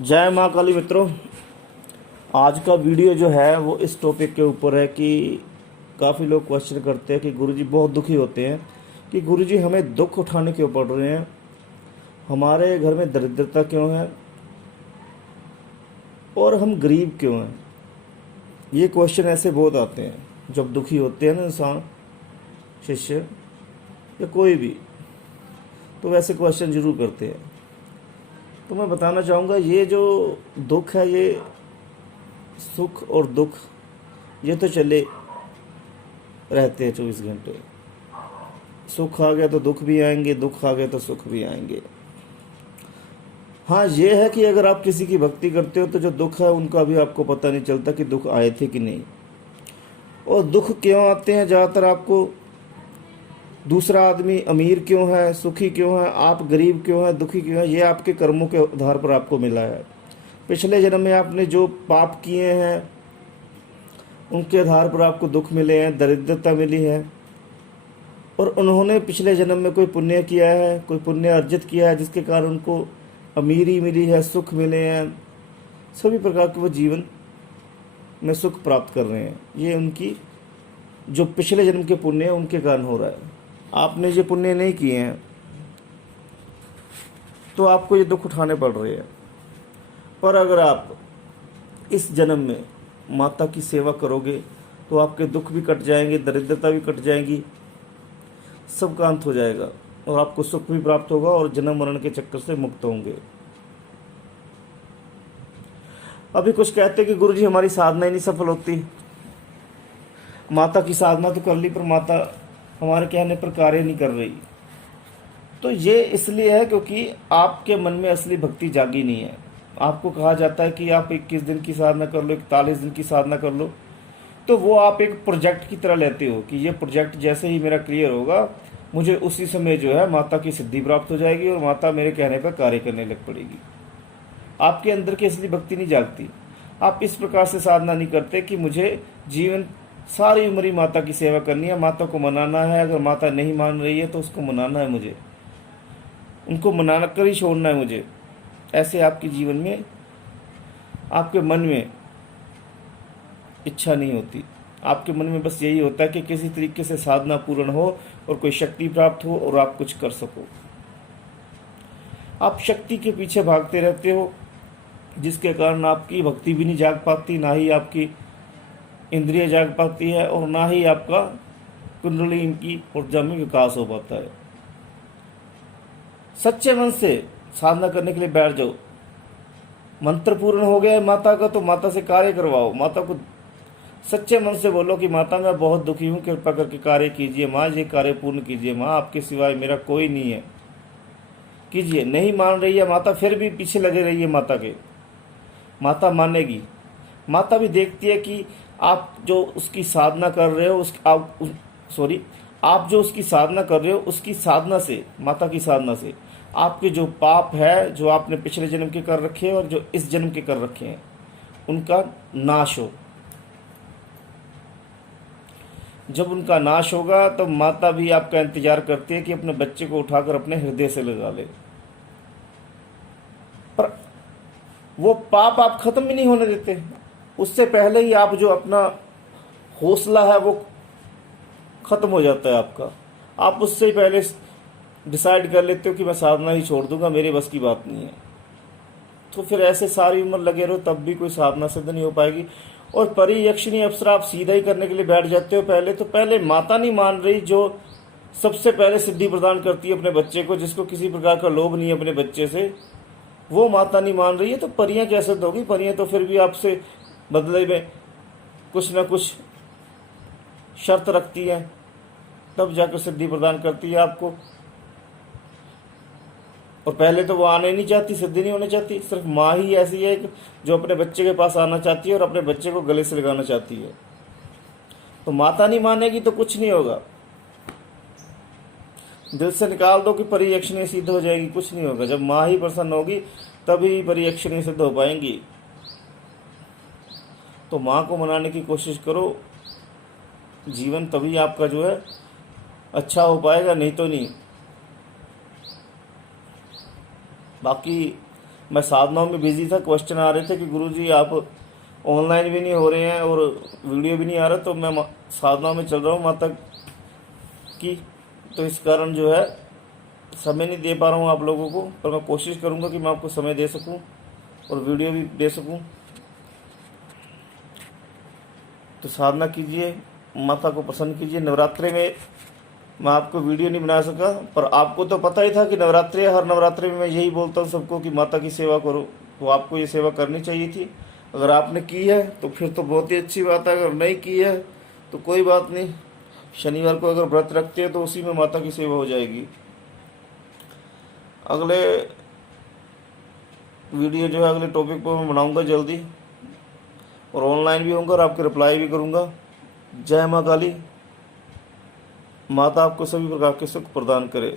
जय माँ काली मित्रों। आज का वीडियो जो है वो इस टॉपिक के ऊपर है कि काफ़ी लोग क्वेश्चन करते हैं कि गुरुजी बहुत दुखी होते हैं कि गुरुजी हमें दुख उठाने क्यों पड़ रहे हैं, हमारे घर में दरिद्रता क्यों है और हम गरीब क्यों हैं। ये क्वेश्चन ऐसे बहुत आते हैं जब दुखी होते हैं ना इंसान, शिष्य या कोई भी, तो वैसे क्वेश्चन ज़रूर करते हैं। तो मैं बताना चाहूँगा ये जो दुख है, ये सुख और दुख ये तो चले रहते हैं 24 घंटे। सुख आ गया तो दुख भी आएंगे, दुख आ गया तो सुख भी आएंगे। हाँ, ये है कि अगर आप किसी की भक्ति करते हो तो जो दुख है उनका भी आपको पता नहीं चलता कि दुख आए थे कि नहीं। और दुख क्यों आते हैं ज़्यादातर आपको, दूसरा आदमी अमीर क्यों है, सुखी क्यों है, आप गरीब क्यों है, दुखी क्यों है, ये आपके कर्मों के आधार पर आपको मिला है। पिछले जन्म में आपने जो पाप किए हैं उनके आधार पर आपको दुख मिले हैं, दरिद्रता मिली है। और उन्होंने पिछले जन्म में कोई पुण्य किया है, कोई पुण्य अर्जित किया है जिसके कारण उनको अमीरी मिली है, सुख मिले हैं, सभी प्रकार के वो जीवन में सुख प्राप्त कर रहे हैं। ये उनकी जो पिछले जन्म के पुण्य है उनके कारण हो रहा है। आपने ये पुण्य नहीं किए हैं तो आपको ये दुख उठाने पड़ रहे हैं। पर अगर आप इस जन्म में माता की सेवा करोगे तो आपके दुख भी कट जाएंगे, दरिद्रता भी कट जाएंगी, सब का अंत हो जाएगा और आपको सुख भी प्राप्त होगा और जन्म मरण के चक्कर से मुक्त होंगे। अभी कुछ कहते हैं कि गुरुजी हमारी साधना ही नहीं सफल होती, माता की साधना तो कर ली पर माता हमारे कहने पर कार्य नहीं कर रही। तो ये इसलिए है क्योंकि आपके मन में असली भक्ति जागी नहीं है। आपको कहा जाता है कि आप 21 दिन की साधना कर लो, 41 दिन की साधना कर लो, तो वो आप एक प्रोजेक्ट की तरह लेते हो कि ये प्रोजेक्ट जैसे ही मेरा क्लियर होगा मुझे उसी समय जो है माता की सिद्धि प्राप्त हो जाएगी और माता मेरे कहने पर कार्य करने लग पड़ेगी। आपके अंदर की असली भक्ति नहीं जागती। आप इस प्रकार से साधना नहीं करते कि मुझे जीवन सारी उम्र ही माता की सेवा करनी है, माता को मनाना है, अगर माता नहीं मान रही है तो उसको मनाना है, मुझे उनको मना कर ही छोड़ना है मुझे। ऐसे आपके जीवन में, आपके मन में इच्छा नहीं होती। आपके मन में बस यही होता है कि किसी तरीके से साधना पूर्ण हो और कोई शक्ति प्राप्त हो और आप कुछ कर सको। आप शक्ति के पीछे भागते रहते हो जिसके कारण आपकी भक्ति भी नहीं जाग पाती, ना ही आपकी इंद्रिय जाग पाती है और ना ही आपका कुंडली की ऊर्जा में विकास हो पाता है। सच्चे मन से साधना करने के लिए बैठ जाओ। मंत्र पूर्ण हो गया है माता का तो माता से कार्य करवाओ। माता को सच्चे मन से बोलो कि माता मैं बहुत दुखी हूँ, कृपा करके कार्य कीजिए माँ, ये कार्य पूर्ण कीजिए माँ, आपके सिवाय मेरा कोई नहीं है, कीजिए। नहीं मान रही है माता फिर भी पीछे लगे रहिए माता के, माता मानेगी। माता भी देखती है कि आप जो उसकी साधना कर रहे हो आप जो उसकी साधना कर रहे हो उसकी साधना से, माता की साधना से आपके जो पाप है, जो आपने पिछले जन्म के कर रखे हैं और जो इस जन्म के कर रखे हैं, उनका नाश हो। जब उनका नाश होगा तो माता भी आपका इंतजार करती है कि अपने बच्चे को उठाकर अपने हृदय से लगा ले। पर वो पाप आप खत्म भी नहीं होने देते। उससे पहले ही आप जो अपना हौसला है वो खत्म हो जाता है आपका। आप उससे ही पहले डिसाइड कर लेते हो कि मैं साधना ही छोड़ दूंगा, मेरे बस की बात नहीं है। तो फिर ऐसे सारी उम्र लगे रहो तब भी कोई साधना सिद्ध नहीं हो पाएगी। और परी यक्षिणी अप्सरा आप सीधा ही करने के लिए बैठ जाते हो। पहले माता नहीं मान रही, जो सबसे पहले सिद्धि प्रदान करती है अपने बच्चे को, जिसको किसी प्रकार का लोभ नहीं है अपने बच्चे से, वो माता नहीं मान रही है तो परियां कैसे दोगी। परियां तो फिर भी आपसे बदले में कुछ ना कुछ शर्त रखती है, तब जाकर सिद्धि प्रदान करती है आपको। और पहले तो वो आने नहीं चाहती, सिद्धि नहीं होने चाहती। सिर्फ माँ ही ऐसी है जो अपने बच्चे के पास आना चाहती है और अपने बच्चे को गले से लगाना चाहती है। तो माता नहीं मानेगी तो कुछ नहीं होगा। दिल से निकाल दो कि परियक्षणी सिद्ध हो जाएगी, कुछ नहीं होगा। जब माँ ही प्रसन्न होगी तभी परियक्षणी सिद्ध हो पाएंगी। तो माँ को मनाने की कोशिश करो, जीवन तभी आपका जो है अच्छा हो पाएगा, नहीं तो नहीं। बाकी मैं साधनाओं में बिजी था, क्वेश्चन आ रहे थे कि गुरुजी आप ऑनलाइन भी नहीं हो रहे हैं और वीडियो भी नहीं आ रहा, तो मैं साधनाओं में चल रहा हूँ माता की, तो इस कारण जो है समय नहीं दे पा रहा हूँ आप लोगों को, पर मैं कोशिश करूँगा कि मैं आपको समय दे सकूँ और वीडियो भी दे सकूँ। तो साधना कीजिए, माता को प्रसन्न कीजिए। नवरात्रि में मैं आपको वीडियो नहीं बना सका, पर आपको तो पता ही था कि नवरात्रि, हर नवरात्रि में मैं यही बोलता हूँ सबको कि माता की सेवा करो, तो आपको ये सेवा करनी चाहिए थी। अगर आपने की है तो फिर तो बहुत ही अच्छी बात है, अगर नहीं की है तो कोई बात नहीं, शनिवार को अगर व्रत रखते हैं तो उसी में माता की सेवा हो जाएगी। अगले वीडियो जो है अगले टॉपिक पर मैं बनाऊंगा जल्दी, और ऑनलाइन भी होऊंगा और आपके रिप्लाई भी करूंगा। जय माँ काली, माता आपको सभी प्रकार के सुख प्रदान करे।